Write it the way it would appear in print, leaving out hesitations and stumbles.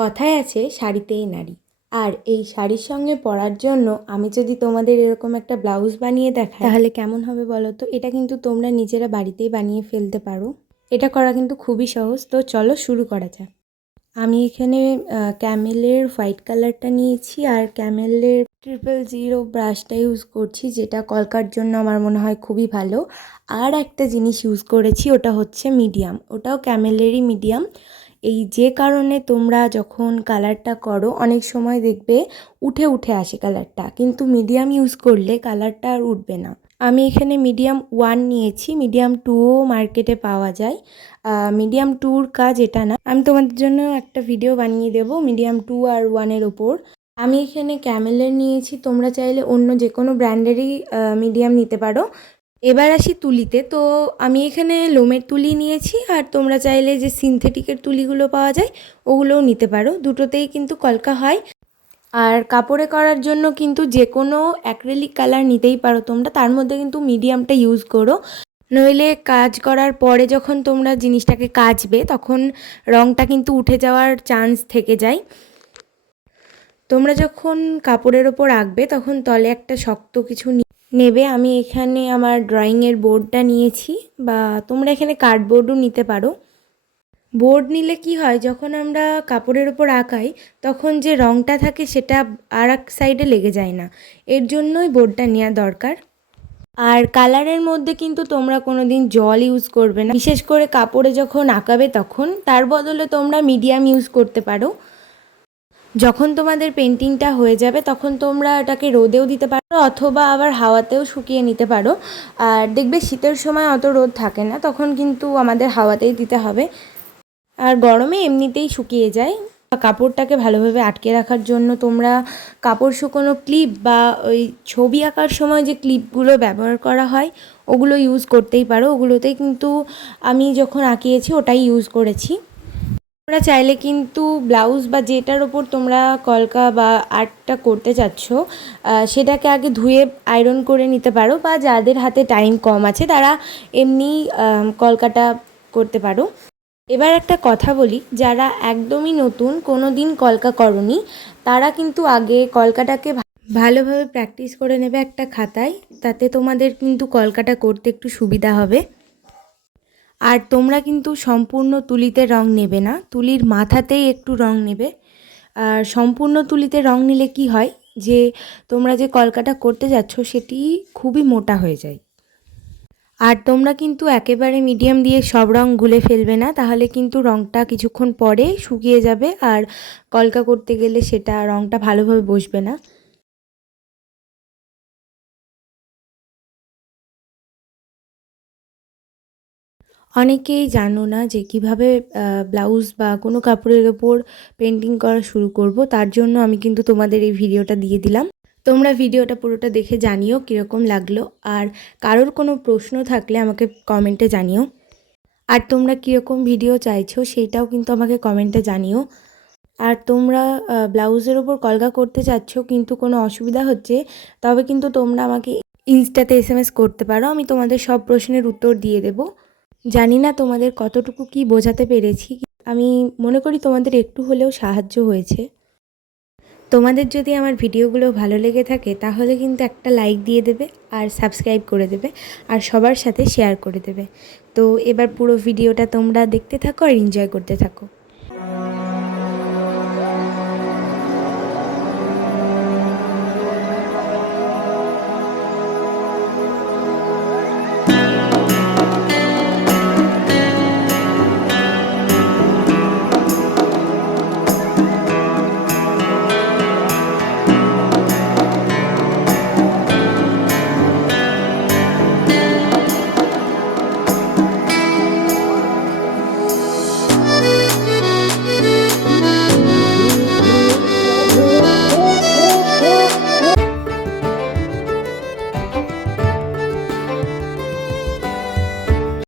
কথায় আছে শাড়িতেই নারী। আর এই শাড়ির সঙ্গে পরার জন্য আমি যদি তোমাদের এরকম একটা ব্লাউজ বানিয়ে দেখাই তাহলে কেমন হবে বলো তো। এটা কিন্তু তোমরা নিজেরা বাড়িতেই বানিয়ে ফেলতে পারো। এটা করা কিন্তু খুবই সহজ। তো চলো শুরু করা যাক। আমি এখানে ক্যামেলের হোয়াইট কালারটা নিয়েছি আর ক্যামেলের 000 ব্রাশটা ইউজ করছি, যেটা কলকার জন্য আমার মনে হয় খুবই ভালো। আর একটা জিনিস ইউজ করেছি, ওটা হচ্ছে মিডিয়াম, ওটাও ক্যামেলেরই মিডিয়াম। এই যে কারণে তোমরা যখন কালারটা করো অনেক সময় দেখবে উঠে উঠে আসে কালারটা, কিন্তু মিডিয়াম ইউজ করলে কালারটা আর উঠবে না। আমি এখানে মিডিয়াম 1 নিয়েছি, মিডিয়াম 2ও মার্কেটে পাওয়া যায়। মিডিয়াম 2র কাজ এটা না, আমি তোমাদের জন্য একটা ভিডিও বানিয়ে দেবো মিডিয়াম 2 আর 1-এর ওপর। আমি এখানে ক্যামেলের নিয়েছি, তোমরা চাইলে অন্য যে কোনো ব্র্যান্ডেরই মিডিয়াম নিতে পারো। এবার আসি তুলিতে। তো আমি এখানে লোমের তুলি নিয়েছি, আর তোমরা চাইলে যে সিনথেটিকের তুলিগুলো পাওয়া যায় ওগুলোও নিতে পারো, দুটোতেই কিন্তু কলকা হয়। আর কাপড়ে করার জন্য কিন্তু যে কোনো অ্যাক্রিলিক কালার নিতেই পারো তোমরা, তার মধ্যে কিন্তু মিডিয়ামটা ইউজ করো, নইলে কাজ করার পরে যখন তোমরা জিনিসটাকে কাচবে তখন রঙটা কিন্তু উঠে যাওয়ার চান্স থেকে যায়। তোমরা যখন কাপড়ের ওপর আঁকবে তখন তলে একটা শক্ত কিছু নেবে। আমি এখানে আমার ড্রয়িংয়ের বোর্ডটা নিয়েছি, বা তোমরা এখানে কার্ডবোর্ডও নিতে পারো। বোর্ড নিলে কি হয়, যখন আমরা কাপড়ের ওপর আঁকাই তখন যে রঙটা থাকে সেটা আর এক সাইডে লেগে যায় না, এর জন্যই বোর্ডটা নেওয়া দরকার। আর কালারের মধ্যে কিন্তু তোমরা কোনো দিন জল ইউজ করবে না, বিশেষ করে কাপড়ে যখন আঁকাবে তখন। তার বদলে তোমরা মিডিয়াম ইউজ করতে পারো। যখন তোমাদের পেন্টিংটা হয়ে যাবে তখন তোমরা এটাকে রোদেও দিতে পারো, অথবা আবার হাওয়াতেও শুকিয়ে নিতে পারো। আর দেখবে শীতের সময় অত রোদ থাকে না, তখন কিন্তু আমাদের হাওয়াতেই দিতে হবে। আর গরমে এমনিতেই শুকিয়ে যায়। কাপড়টাকে ভালোভাবে আটকে রাখার জন্য তোমরা কাপড় শুকোনো ক্লিপ, বা ওই ছবি আঁকার সময় যে ক্লিপগুলো ব্যবহার করা হয় ওগুলো ইউজ করতেই পারো। ওগুলোতেই কিন্তু আমি যখন আঁকিয়েছি ওটাই ইউজ করেছি। তোমরা চাইলে কিন্তু ব্লাউজ বা যেটার ওপর তোমরা কলকা বা আর্টটা করতে চাচ্ছ সেটাকে আগে ধুয়ে আয়রন করে নিতে পারো, বা যাদের হাতে টাইম কম আছে তারা এমনি কলকাটা করতে পারো। এবার একটা কথা বলি, যারা একদমই নতুন, কোনো দিন কলকা করনি, তারা কিন্তু আগে কলকাটাকে ভালোভাবে প্র্যাকটিস করে নেবে একটা খাতায়, তাতে তোমাদের কিন্তু কলকাটা করতে একটু সুবিধা হবে। আর তোমরা কিন্তু সম্পূর্ণ তুলিতে রং নেবে না, তুলির মাথাতেই একটু রং নেবে। আর সম্পূর্ণ তুলিতে রং নিলে কি হয়, যে তোমরা যে কলকাটা করতে যাচ্ছ সেটি খুবই মোটা হয়ে যায়। আর তোমরা কিন্তু একেবারে মিডিয়াম দিয়ে সব রং গুলে ফেলবে না, তাহলে কিন্তু রংটা কিছুক্ষণ পরে শুকিয়ে যাবে, আর কলকা করতে গেলে সেটা রংটা ভালোভাবে বসবে না। অনেকেই জানো না যে কিভাবে ব্লাউজ বা কোনো কাপড়ের ওপর পেন্টিং করা শুরু করব, তার জন্য আমি কিন্তু তোমাদের এই ভিডিওটা দিয়ে দিলাম। তোমরা ভিডিওটা পুরোটা দেখে জানিও কীরকম লাগলো, আর কারোর কোনো প্রশ্ন থাকলে আমাকে কমেন্টে জানিও। আর তোমরা কীরকম ভিডিও চাইছো সেইটাও কিন্তু আমাকে কমেন্টে জানিও। আর তোমরা ব্লাউজের ওপর কলকা করতে চাচ্ছ কিন্তু কোনো অসুবিধা হচ্ছে, তবে কিন্তু তোমরা আমাকে ইনস্টাতে SMS করতে পারো, আমি তোমাদের সব প্রশ্নের উত্তর দিয়ে দেবো। জানি না তোমাদের কতটুকু কি বোঝাতে পেরেছি, আমি মনে করি তোমাদের একটু হলেও সাহায্য হয়েছে। তোমাদের যদি আমার ভিডিওগুলো ভালো লেগে থাকে তাহলে কিন্তু একটা লাইক দিয়ে দেবে, আর সাবস্ক্রাইব করে দেবে, আর সবার সাথে শেয়ার করে দেবে। তো এবার পুরো ভিডিওটা তোমরা দেখতে থাকো আর এনজয় করতে থাকো।